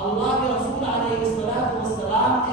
اللہ کے رسول علیہ السلام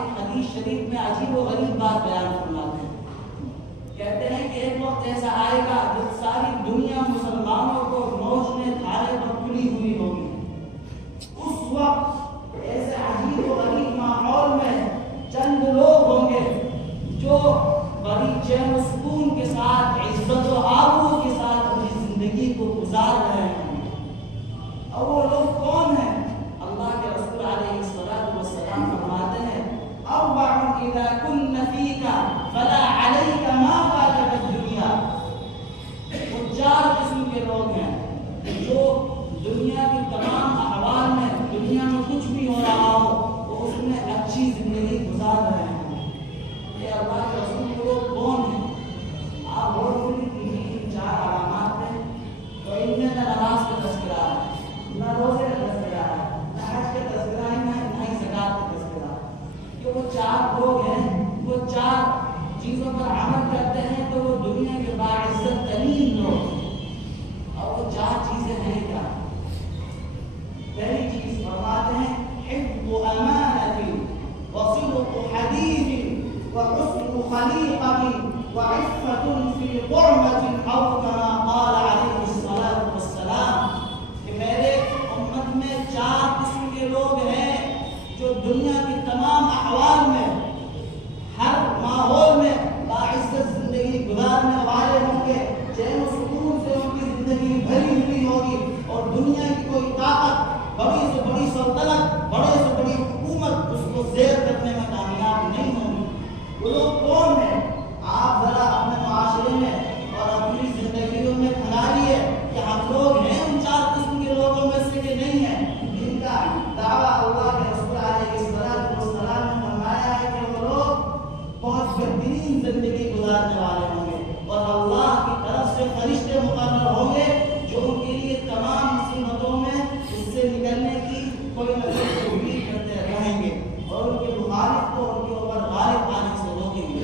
سے فرشتے مقرر ہوں گے جو ان کے لیے تمام مصیبتوں میں اس سے نکلنے کی کوئی نہ کوئی تدبیر کرتے رہیں گے اور ان کے مخالف کو ان کے اوپر غالب آنے سے روکیں گے۔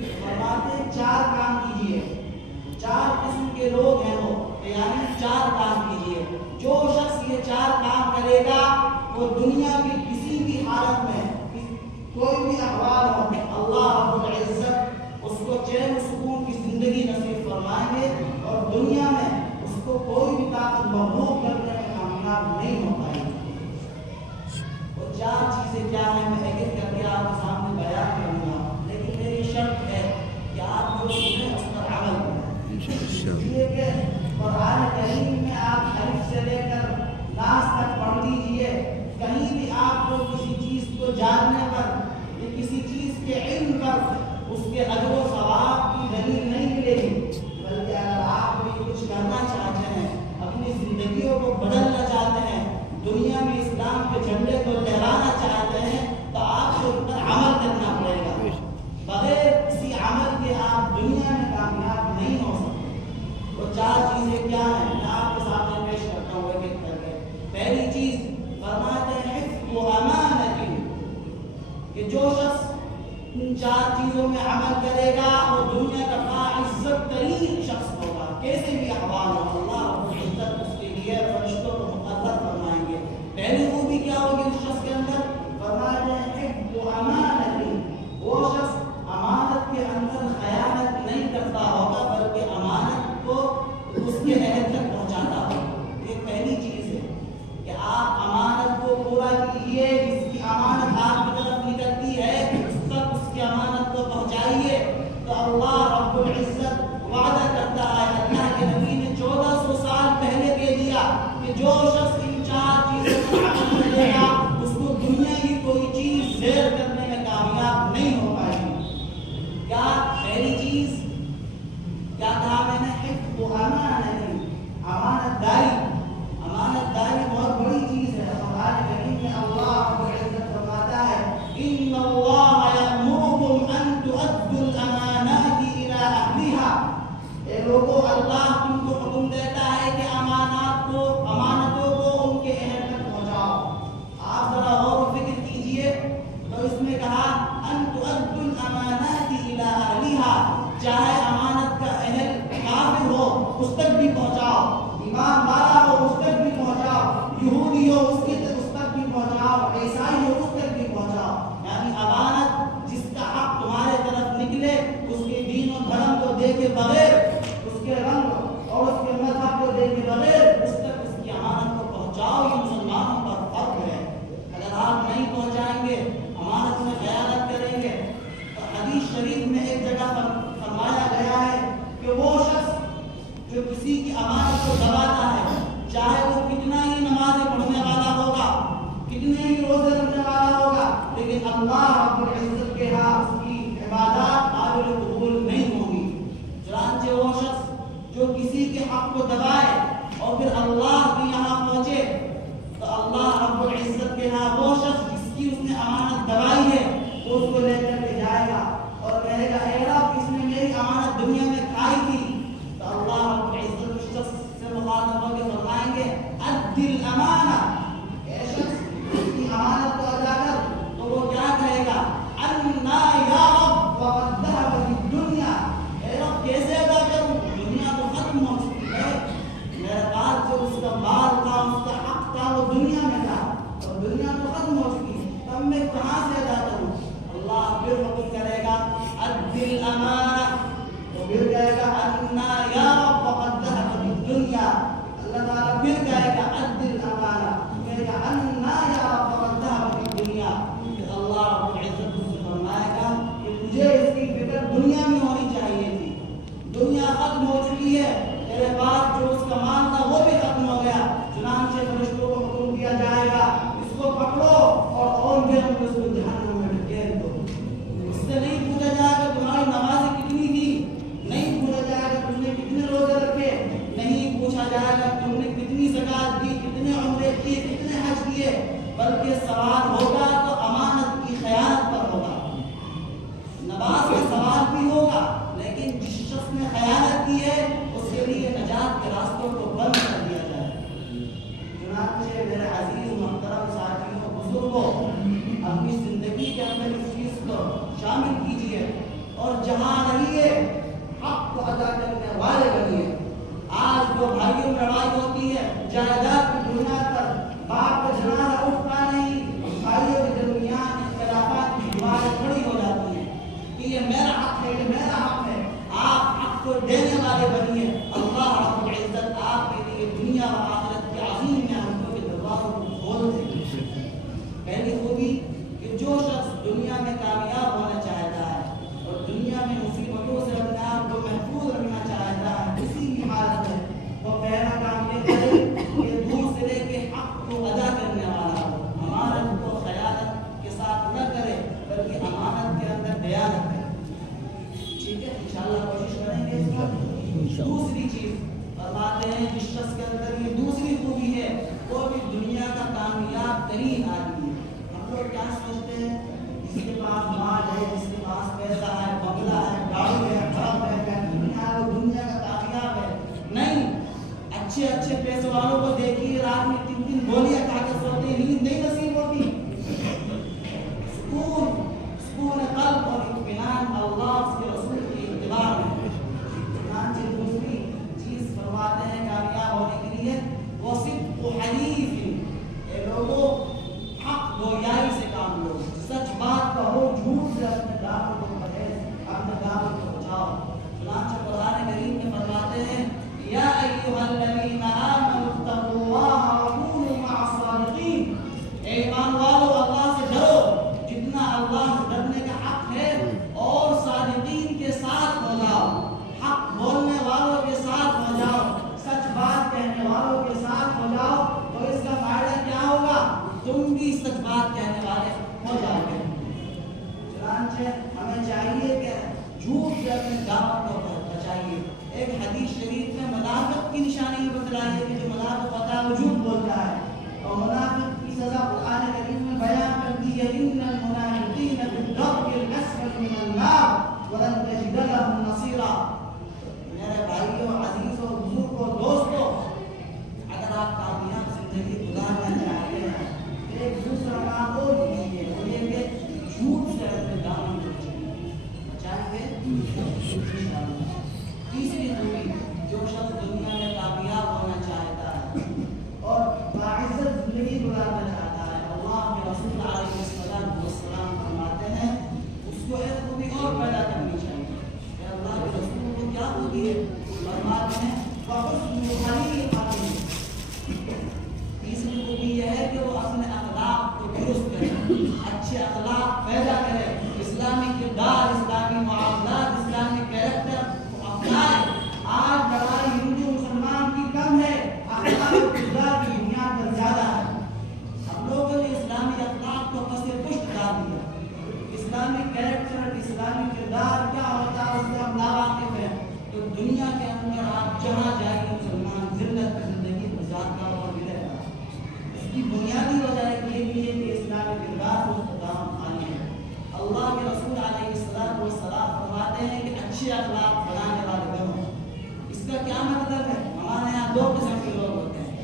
فرماتے ہیں 4 کام کیجیے، 4 قسم کے لوگ ہیں وہ، یعنی 4 کام کیجیے۔ جو شخص یہ 4 کام کرے گا وہ دنیا کی کسی بھی حالت میں کوئی بھی احوال ہو، اللہ رب العزت اس کو چین و سکون کی زندگی نصیب فرمائیں گے اور دنیا میں اس کو کوئی بھی طاقت مغلوب کرنے میں کامیاب نہیں ہو پائے گی۔ وہ 4 چیزیں کیا ہیں میں ایک ایک کر کے آپ کے سامنے بیان کروں گا، لیکن میری شرط ہے کہ آپ جو سنیں اس پر عمل کریں، اس لیے کہ قرآن کریم میں آپ الف سے لے کر ناس تک پڑھ لیجئے، کہیں بھی آپ کو کسی چیز کو جاننے پر یا کسی چیز کے علم پر اس کے اجر و ثواب کی دلیل نہیں ملے گی، بلکہ اگر آپ بھی کچھ کرنا چاہتے ہیں، اپنی زندگیوں کو بدلنا چاہتے ہیں، دنیا میں اسلام کے جھنڈے کو لہرانا چاہتے ہیں، تو آپ کو اس پر عمل کرنا پڑے گا۔ بغیر کسی عمل کے آپ دنیا میں کامیاب نہیں ہو سکتے۔ وہ 4 چیزیں کیا ہیں میں آپ کے سامنے پیش کرتا ہوں ایک ایک کر کے۔ پہلی چیز فرماتے ہیں حفظ و امانت، کہ جو شخص ان 4 چیزوں میں عمل کرے گا وہ دنیا کا باعزت ترین شخص ہوگا، کیسے بھی احوال ہو اللہ رب العزت اس کے لیے فرشتوں کو مقرر فرمائیں گے۔ پہلی خوبی کیا ہوگی اس شخص کے اندر؟ فرماتے ہیں حفظ و امانت، وہ شخص امانت کے اندر خیانت نہیں کرتا ہوگا بلکہ امانت کو اس کے اہل تک پہنچاتا ہوگا۔ یہ پہلی چیز ہے کہ آپ امانت کو پورا کیجیے، جس کی امانت آپ کی طرف نکلتی ہے اس تک اس کی امانت کو پہنچائیے، تو اللہ رب العزت وعدہ کرتا ہے، اللہ کے نبی نے 1400 سال پہلے کہہ دیا کہ جو شخص ان 4 چیزوں پر عمل کرے گا اس کو دنیا کی کوئی چیز زیر کرنے میں کامیاب نہیں ہو پائے گی۔ کیا پہلی چیز کیا کہا میں نے؟ حفظ و امانت، امانت داری۔ امانت داری بہت بڑی چیز ہے۔ قرآن کریم میں اللہ رب العزت فرماتا ہے ان اللہ یأمرکم ان تؤدوا الامانات الی اہلھا، اے لوگوں اللہ تم کو حکم دیتا ہے کہ امانتوں کو ان کے اہل تک پہنچاؤ۔ آپ ذرا غور و فکر کیجئے تو اس میں کہا ان تؤدوا الامانات الی اہلھا، چاہے امانت کا اہل کافر ہو اس تک بھی پہنچاؤ، ایمان والا ہو اس تک بھی پہنچاؤ، یہودی ہو اس تک بھی پہنچاؤ، عیسائی ہو اس تک بھی پہنچاؤ۔ یعنی امانت جس کا حق تمہارے طرف نکلے اس کے دین و دھرم کو دیکھے بغیر، اس کے رنگ اور اس کے مذہب کو دیکھے بغیر اس تک اس کی امانت کو پہنچاؤ۔ یہ مسلمانوں پر فرض ہے۔ اگر آپ نہیں پہنچائیں گے، امانت میں خیانت کریں گے، تو حدیث شریف میں ایک جگہ فرمایا گیا ہے کہ وہ شخص جو کسی کی امانت کو دباتا ہے، چاہے وہ کتنا ہی نمازیں پڑھنے والا ہوگا، کتنے ہی روزے رکھنے والا ہوگا، لیکن اللہ رب العزت کے ہاں اس کی عبادات قابل قبول نہیں ہوں گی۔ چنانچہ وہ شخص جو کسی کے حق کو دبائے اور پھر اللہ کے یہاں پہنچے تو اللہ رب العزت کے ہاں وہ شخص جس کی اس نے امانت دبائی ہے وہ اس کو لے کر کے جائے گا اور کہے گا اے رب اس نے میری امانت دنیا میں کھائی تھی، تو اللہ رب العزت اس شخص سے مخاطب ہو کے فرمائیں گے ادی الامانہ، اے شخص اس کی امانت کو ادا کر، تو وہ کیا کہے گا انا یا رب وقد ذهبت الدنیا، اے رب کیسے ادا کروں، دنیا تو ختم ہو چکی ہے، میرے پاس جو اس کا مال تھا اس کا حق تھا وہ دنیا میں تھا اور دنیا تو ختم ہو چکی ہے، تب میں کہاں سے ادا کروں؟ اللہ پھر حکم کرے گا ادی الامانہ، تو پھر کہے گا انا یا رب وقد ذهبت الدنیا، اللہ تعالیٰ پھر کہے گا ادی الامانہ، کہے گا انا یا رب وقد ذهبت الدنیا، کہ اللہ رب العزت اس سے فرمائے گا کہ مجھے اس کی فکر دنیا میں ہونی چاہیے تھی، دنیا ختم ہو چکی ہے، میرے پاس جو اس کا مال تھا وہ بھی ختم ہو گیا، چنانچہ فرشتوں کو حکم دیا جائے گا اس کو پکڑو اور پھر اس کو جہنم میں ڈھکیل دو۔ اس سے نہیں پوچھا جائے گا تمہاری نمازیں کتنی تھی، نہیں پوچھا جائے گا تم نے کتنے روزے رکھے، نہیں پوچھا جائے گا تم نے کتنی زکات دی، کتنے عمرے کیے، کتنے حج کیے، بلکہ سوال ہوگا تو امانت کی خیانت پر ہوگا۔ نماز کا سوال بھی ہوگا لیکن جس شخص نے خیانت کی ہے اس کے لیے نجات کے راستوں کو بند کر دیا جائے۔ چنانچہ میرے عزیز محترم ساتھیوں بزرگوں، اپنی زندگی کے اندر اس چیز کو شامل کیجیے اور جہاں رہیے حق کو ادا کرنے والے بنیے۔ آج جو بھائیوں میں لڑائی ہوتی ہے جائیداد کی بنیاد پر، باپ کا جنازہ اٹھتا نہیں، بھائیوں کے درمیان اختلافات کی دیواریں کھڑی ہو جاتی ہیں کہ یہ میرا حق ہے، یہ میرا حق ہے۔ آپ حق کو دینے والے بنیے، اللہ رب العزت آپ کے لیے دنیا و آخرت کے عظیم نعمتوں کے دروازوں کو کھول دے گی۔ پہلی خوبی کہ جو شخص دنیا میں کامیاب ہونا چاہتا ہے اور دنیا میں مصیبتوں سے اپنے آپ کو محفوظ رکھنا چاہتا ہے، کسی بھی حالت میں وہ پہلا کام یہ کرے کہ دوسرے کے حق کو ادا کرنے والا ہو، امانت کو خیانت کے ساتھ نہ کرے بلکہ امانت کے اندر دیانت کرے۔ ٹھیک ہے، انشاءاللہ کوشش کریں گے اس کا۔ دوسری چیز فرماتے ہیں جس شخص کے اندر یہ دوسری خوبی ہے وہ بھی دنیا کا کامیاب ترین آدمی ہے۔ ہم لوگ کیا سوچتے ہیں جس کے پاس مال ہے، جس کے پاس پیسہ ہے، بنگلہ ہے، گاڑی ہے، گھر ہے، وہ دنیا کا کامیاب ہے۔ نہیں، اچھے اچھے پیسے والوں کو دیکھیے رات میں 3 گولیاں کھا کے سوتے ہیں، نیند نہیں نصیب ہوتی۔ سکون قلب اور اطمینان اللہ اس کے رسول کی اتباع میں۔ چنانچہ دوسری چیز فرماتے ہیں کامیاب ہونے کے لیے وہ صدق و حدیث، اے لوگوں حق گویائی سے کام لو، سچ بات کہو، جھوٹ سے اپنے دامن کو پرہیز، اپنے دامن کو بچاؤ۔ چنانچہ قرآن کریم میں فرماتے ہیں یا ایھا الذین آمنوا اتقوا اللہ وکونوا مع الصادقین، اے ایمان والو اللہ سے ڈرو جتنا اللہ سے ڈرنے کا حق ہے، اور صادقین کے ساتھ ہو جاؤ، حق بولنے والوں کے ساتھ ہو جاؤ، سچ بات کہنے والوں کے ساتھ ہو جاؤ، تو اس کا فائدہ کیا ہوگا؟ تم بھی سچ بات کہنے والے ہو جاؤ گے۔ چنانچہ ہمیں چاہیے کہ جھوٹ سے اپنے دامن کو بچائیے۔ ایک حدیث شریف میں منافق کی نشانی بتلائی ہے کہ جو منافق ہوتا ہے وہ جھوٹ بولتا ہے، اور منافق کی سزا قرآن کریم میں بیان کر دی ہے ان المنافقین فی الدرک الاسفل من النار ولن تجد لهم نصیرا۔ میرے بھائیوں، عزیزوں، بزرگوں، دوستوں، اگر آپ کامیاب زندگی گزارنا چاہتے ہیں ایک دوسرا کام اور کیجیے، وہ یہ کہ جھوٹ سے اپنے دامن کو بچائیں گے انشاءاللہ۔ تیسری خوبی جو شخص دنیا میں کامیاب ہونا چاہتا ہے اور باعزت زندگی گزارنا چاہتا ہے، اللہ کے رسول علیہ السلام فرماتے ہیں اس کو ایک خوبی اور پیدا کرنی چاہیے۔ کہ اللہ کے رسول کو کیا خوبی ہے؟ فرماتے ہیں وَحُسْنُ خَلِيقَةٍ، تیسری خوبی یہ ہے کہ وہ اپنے اخلاق کو درست کرے، اچھے اخلاق پیدا کرے، اسلامی کردار، اسلامی معاملات، اسلامی کیریکٹر کو اپنائے۔ آج لڑائی ہندو مسلمان کی کم ہے، اخلاق و کردار کی بنیاد پر زیادہ ہے۔ ہم لوگوں نے اسلامی اخلاق کو پس پشت ڈال دیا، اسلامی کیریکٹر، اسلامی کردار کیا ہوتا ہے اس سے ہم ناواقف ہیں۔ تو دنیا کے اندر آپ جہاں جائیں مسلمان ذلت کی زندگی گزارتا اور ملے گا۔ اس کی بنیادی وجہ یہ بھی ہے کہ اسلامی کردار کو استحکام آنے ہے۔ اللہ کے رسول علیہ السلام فرماتے ہیں کہ اچھے اخلاق بنانے والے بنو۔ اس کا کیا مطلب ہے؟ ہمارے یہاں 2 قسم کے لوگ ہوتے ہیں،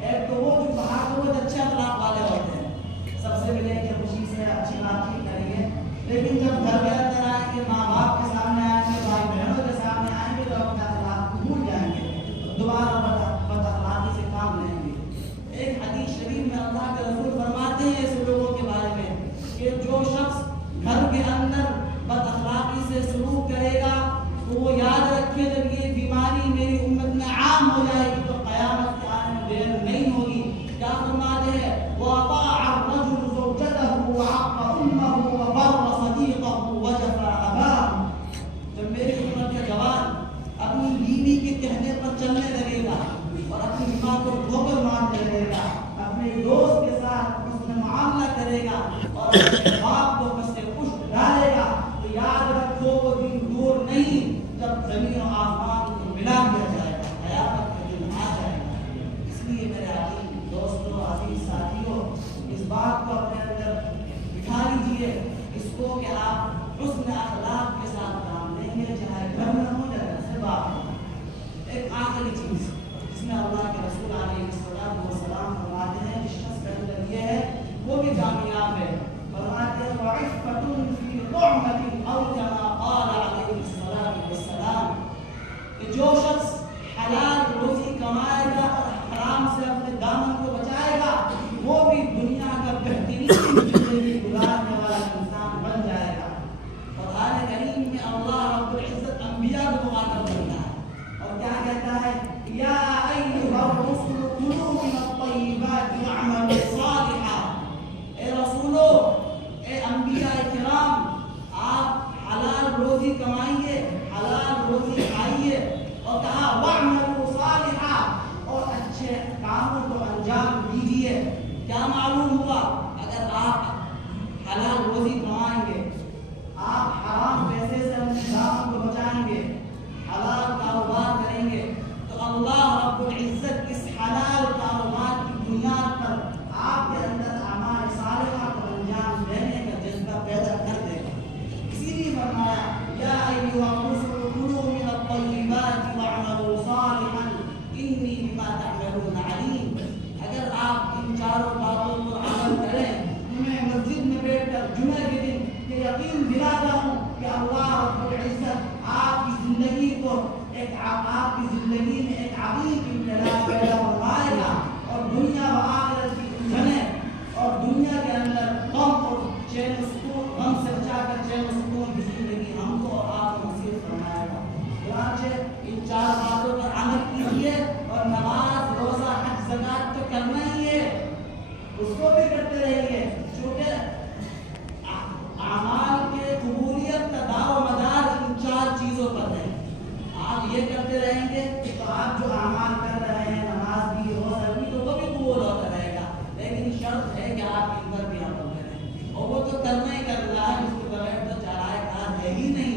ایک تو وہ جو باہر تو بہت اچھے اخلاق والے ہوتے ہیں، سب سے ملیں گے، خوشی سے اچھی بات چیت کریں گے، لیکن جب گھر کے اندر آئیں گے، ماں باپ کے سامنے آئیں گے، بھائی بہنوں کے سامنے آئیں گے تو اپنے اخلاق کو بھول جائیں گے، دوبارہ بد اخلاقی سے کام لیں گے۔ ایک حدیث شریف میں اللہ کے رسول فرماتے ہیں ایسے لوگوں کے بارے میں کہ جو شخص گھر کے اندر بد اخلاقی سے سلوک کرے گا تو وہ یاد رکھے جب یہ بیماری میری امت میں عام ہو جائے گی تو قیامت کے آنے میں دیر نہیں ہوگی۔ کیا فرماتے ہیں؟ وَأَطَاعَ الرَّجُلُ زَوْجَتَهُ وَعَقَّ أُمَّهُ وَبَرَّ صَدِيقَهُ وَجَفَا أَبَاهُ۔ جب میری امت کا جوان اپنی بیوی کے کہنے پر چلنے لگے گا اور اپنی ماں کو ٹھوکر مارنے لگے گا، اپنے دوست کے ساتھ اس میں معاملہ کرے گا اور اپنے باپ کو پس پشت ڈالے یا ایھا الرسل کلوا من الطیبات واعملوا صالحا، اے رسولو، اے انبیاء کرام، آپ حلال روزی کمائیے، حلال روزی کھائیے، اور کہا واعملوا صالحا، اور اچھے کاموں کو انجام دیجیے۔ کیا معلوم ہوا؟ اگر آپ حلال روزی کمائیں گے، آپ حرام پیسے سے اپنے دامن کو بچائیں گے، حلال کاروبار کریں گے، تو اللہ رب العزت اس حلال کاروبار کی بنیاد پر آپ کے اندر اعمال صالحہ کو انجام دینے کا جذبہ پیدا کر دے گا۔ اسی لیے فرمایا یا ایھا الرسل کلوا من الطیبات واعملوا صالحا انی بما تعملون علیم۔ اگر آپ ان چاروں باتوں پر عمل کریں، میں مسجد میں بیٹھ کر جمعہ کے دن یہ یقین دلاتا ہوں کہ اللہ رب العزت آپ کی زندگی کو آپ کی زندگی میں ایک عظیم انقلاب پیدا فرمائے گا، اور دنیا و آخرت کی الجھنیں اور دنیا کے اندر غم اور چین و سکون، غم سے بچا کر چین و سکون کی زندگی ہم کو اور آپ کو نصیب فرمائے گا۔ چنانچہ ان چار باتوں پر عمل کیجیے، اور نماز، روزہ، حج، زکوٰۃ تو کرنا ہی ہے، اس کو بھی کرتے رہیے، چونکہ اعمال کے قبولیت کا دار و مدار ان چار چیزوں پر ہے۔ آپ یہ کرتے رہیں گے تو آپ جو اعمال کر رہے ہیں، نماز بھی، روزہ بھی، تو وہ بھی قبول ہوتا رہے گا، لیکن شرط ہے کہ آپ ان پر بھی عمل کریں، اور وہ تو کرنا ہی کرنا ہے، اس کے بغیر تو چارہ کار ہے ہی نہیں۔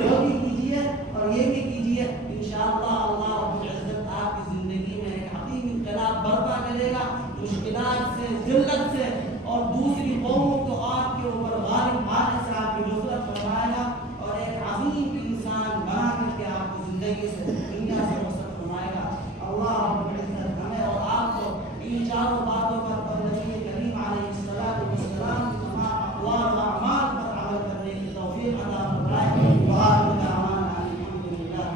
وہ بھی کیجیے اور یہ بھی کیجیے، انشاءاللہ اللہ رب العزت آپ کی زندگی میں ایک عظیم انقلاب برپا کرے گا، مشکلات سے، ذلت سے اور دوسری قوموں کو آپ کے اوپر غالب آنے سے آپ کی نصرت فرمائے گا، اور ایک عظیم انسان بنا کر کے آپ کی زندگی سے، دنیا سے نصرت فرمائے گا۔ اللہ رب العزت ہمیں اور آپ کو ان چاروں باتوں پر نبی کریم علیہ الصلوۃ والسلام کی تمام اقوال و اعمال پر عمل کرنے کی توفیق عطا